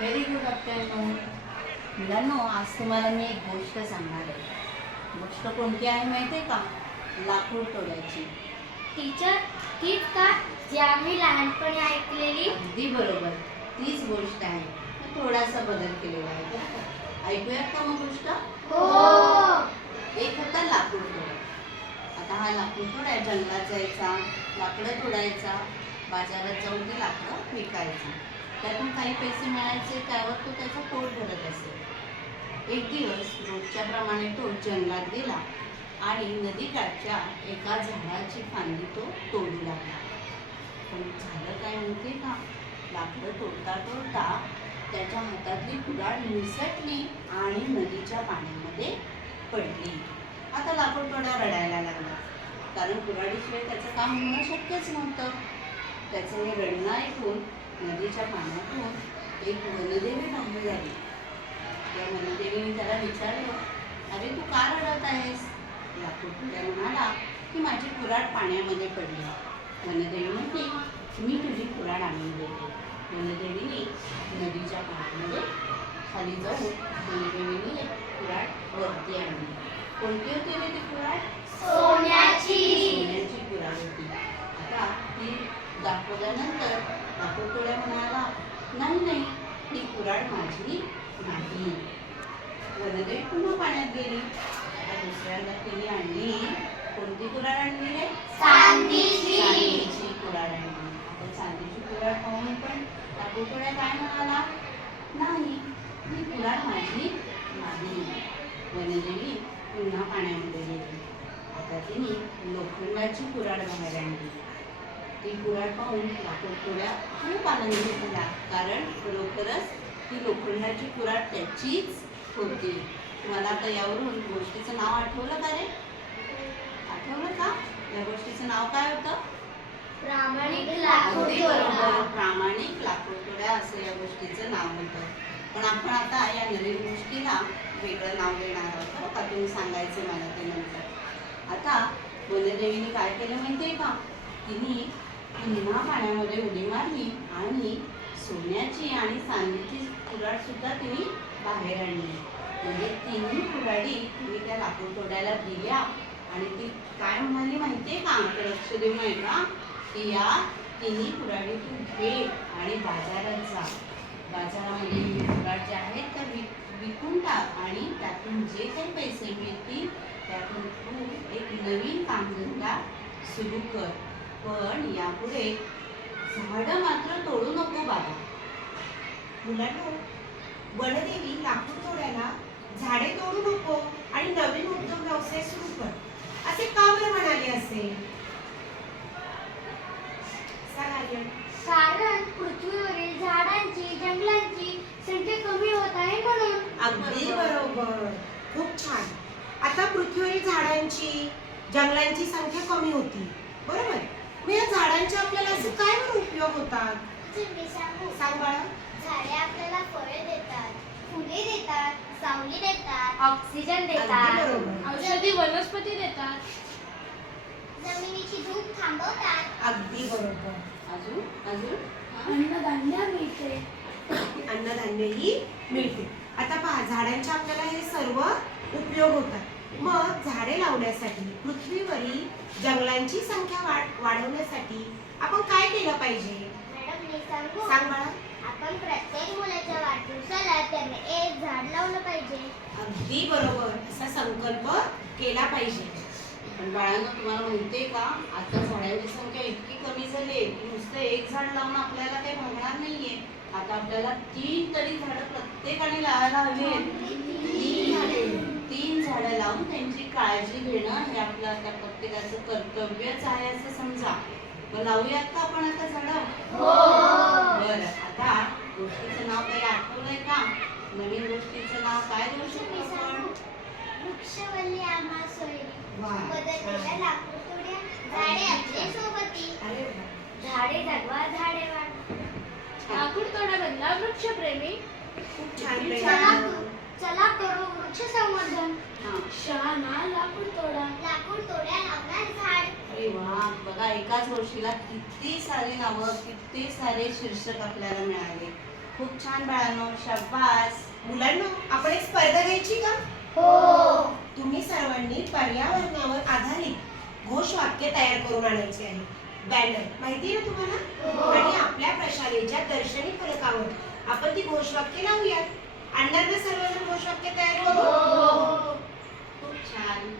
Very good afternoon मुलांनो आज तुम्हाला मी एक गोष्ट सांगणार आहे. गोष्ट कोणती आहे माहिती आहे का? लाकूड तोडायची. टीचर तीच का जी आम्ही लहानपणी ऐकलेली? अगदी बरोबर. तीच गोष्ट आहे. थोडासा बदल केलेला आहे. का? ऐकूयात का मग गोष्ट? हो. एक होता लाकूड तोड. आता हा लाकूड तोडाय जंगलात जायचा लाकडं तोडायचा बाजारात जाऊन ते लाकडं विकायचं. त्यातून काही पैसे मिळायचे त्यावर तो त्याचा पोट भरत असे. एक दिवस रोजच्या प्रमाणे तो जंगलात गेला आणि नदीकाठच्या एका झाडाची फांदी तो तोडू लागला. पण झालं काय म्हणते का लाकडं तोडता तोडता त्याच्या हातातली कुडाळ निसटली आणि नदीच्या पाण्यामध्ये पडली. आता लाकूड तोडा रडायला लागला. कारण कुराडीशिवाय त्याचं काम होणं शक्यच नव्हतं. त्याचं हे रडणं ऐकून नदीच्या पाण्यातून एक वनदेवी रंग झाली त्या वनदेवीने त्याला विचारलं अरे तू का रडत आहेस? लाकूड तुला म्हणाला की माझी कुऱ्हाड पाण्यामध्ये पडली वनदेवी म्हणते मी तुझी कुऱ्हाड आणून देते. वनदेवीने नदीच्या पाण्यामध्ये खाली जाऊन वनदेवीने कुऱ्हाड वरती आणली कोणती होती रे ती कुऱ्हाड? सोन्याची. सोन्याची कुऱ्हाड होती. आता ती दाखवल्यानंतर तोड्या म्हणाला नाही नाही ही कुऱ्हाड माझी नाही. वनदेवी पुन्हा पाण्यात गेली. आता दुसऱ्यांदा तिने आणली. कोणती कुऱ्हाड आणली रे? चांदीची. कुऱ्हाड आणली. आता चांदीची कुऱ्हाड पाहून पण तोड्या काय म्हणाला? नाही ही कुऱ्हाड माझी नाही. वनदेवी पुन्हा पाण्यामध्ये गेली. आता तिने लोखंडाची कुऱ्हाड बाहेर आणली. ती कुऱ्हाड पाहून लाकूड तोड्या खूप आनंदी झाला कारण खरोखरच ती लोखंडाची कुऱ्हाड त्याचीच होती. मला आता यावरून गोष्टीचं नाव आठवलं का रे? आठवलं का? या गोष्टीचं नाव काय होतं? प्रामाणिक प्रामाणिक लाकूड तोड्या असं या गोष्टीचं नाव होतं. पण आपण आता या नवीन गोष्टीला वेगळं नाव देणार आहोत. का? तुम्ही सांगायचं मला ते नंतर. आता वनदेवीने काय केलं माहितीये का? तिने पुन्हा पाण्यामध्ये उडी मारली आणि सोन्याची आणि चांदीची कुराड सुद्धा तिने बाहेर आणली. म्हणजे तिन्ही कुराडी तिने त्या लाकूड तोडायला दिल्या आणि ती काय म्हणाली माहितीये का? आमचं लक्ष देऊन का? की या तिन्ही कुराडी तू घे आणि बाजारात जा. बाजारामध्ये ही कुऱ्हाड ज्या आहेत त्या विक विकून टाक आणि त्यातून जे काही पैसे मिळतील त्यातून तू एक नवीन कामधंदा सुरू कर. पण यापुढे झाडं मात्र तोडू नको बाबा. मुलांनो वनदेवी लाकूड तोडायला झाडे तोडू नको आणि नवीन उद्योग व्यवसाय सुरू कर. असे का बरं म्हणाले असेल आर्यन. कारण पृथ्वीवरील झाडांची जंगलांची संख्या कमी होत आहे म्हणून. अगदी बरोबर. खूप छान. आता पृथ्वीवरील झाडांची जंगलांची संख्या कमी होती. बरोबर? मग या झाडांचे आपल्याला असे काय बरं उपयोग होतात? सांगू बाळा. झाडे आपल्याला फळे देतात फुले देतात सावली देतात ऑक्सिजन अगदी देतात बरोबर. औषधी वनस्पती देतात. जमिनीची धूप थांबवतात. अगदी बरोबर. अजून? अजून? हा? अन्नधान्य मिळते. अन्नधान्यही मिळते. आता पहा झाडांचे आपल्याला हे सर्व उपयोग होतात. मग झाडे लावण्यासाठी पृथ्वीवरील जंगलांची संख्या वाढ वाढवण्यासाठी आपण काय केलं पाहिजे? मॅडम मी सांगू? सांग बाळा आपण प्रत्येक मुलाच्या वाढदिवसाला त्याने एक झाड लावलं पाहिजे. अगदी बरोबर. असा संकल्प केला पाहिजे. पण बाळांनो तुम्हाला माहितीये का? आता झाडांची संख्या इतकी कमी झाली आहे की नुसतं एक झाड लावून आपल्याला काही भागणार नाहीये. आता आपल्याला तीन तरी झाडं प्रत्येकाने लावायला हवी आहेत. तीन. झाडे. तीन झाडं लावून त्यांची काळजी घेणं हे आपलं आता प्रत्येकाचं कर्तव्यच आहे असं समजा. मग लावूयात का आपण आता झाडं? बरं आता गोष्टीचं नाव काही आठवलंय का? नवीन गोष्टीचं नाव काय देऊ शकतो आपण? वृक्षवल्ली आम्हा सोयरी वा, बदललेल्या छान. लाकूड तोड्या झाडे. झाडे जगवा झाडे वाढ. लाकूड तोडा बनला वृक्षप्रेमी. खूप छान चला करू वृक्ष संवर्धन हा. शहाणा लाकूड तोडा. लाकूड तोड्या लावणार झाड. अरे वा बघा एकाच गोष्टीला किती सारे नावं किती सारे शीर्षक आपल्याला मिळाले. खूप छान बाळांनो शाबास. मुलांना आपण एक स्पर्धा घ्यायची का? हो. तुम्ही सर्वांनी पर्यावरणावर आधारित घोषवाक्य तयार करून आणायचे आहे. बॅनर माहिती आहे ना तुम्हाला? आणि आपल्या प्रशालेच्या दर्शनी फलकावर आपण ती घोषवाक्य लावूयात. अंडरवेअर सर्वजण पोशाख तयार हो. खूप छान.